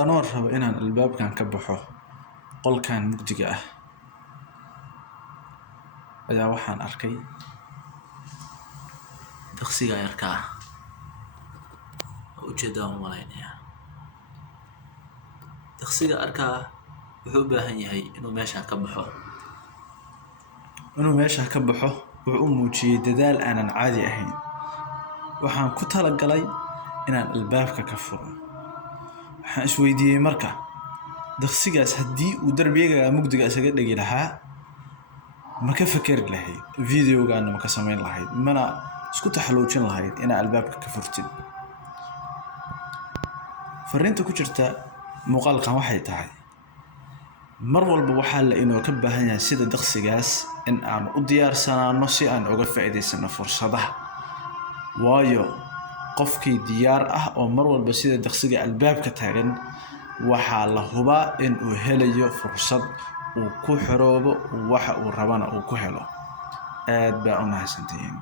anoo rabo inaan albaabkan ka baxo qolkan mugdiga ah ayaa waxaan arkay daqsiga yarka ah oo ujeedaan malaynaya. Daqsiga yarka ah wuxuu u baahan yahay inuu meeshaan ka baxo. Inuu meeshaan ka baxo wuxuu u muujiyay dadaal aanan caadi ahayn. Waxaan ku talagalay inaan albaabka ka furo. Waxaan isweydiiyay marka daqsigaas haddii uu darbiga mugdiga isaga dhigi lahaa ma ka fakari lahayd videogaana ma ka samayn lahayd mana isku taxaluujin lahayd inaa albaabka ka furtid. Fariinta ku jirta muuqaalkan waxay tahay mar walba waxaa la inoo ka baahan yahay sida daqsigaas in aan u diyaarsanaano si aan uga faa'iidaysano fursadaha. Waayo qofkii diyaar ah oo mar walba sida daqsiga albaabka taagan waxaa la hubaa in uu helayo fursad uu ku xoroobo waxa uu rabana uu ku helo. Aad baa u mahadsantihiin.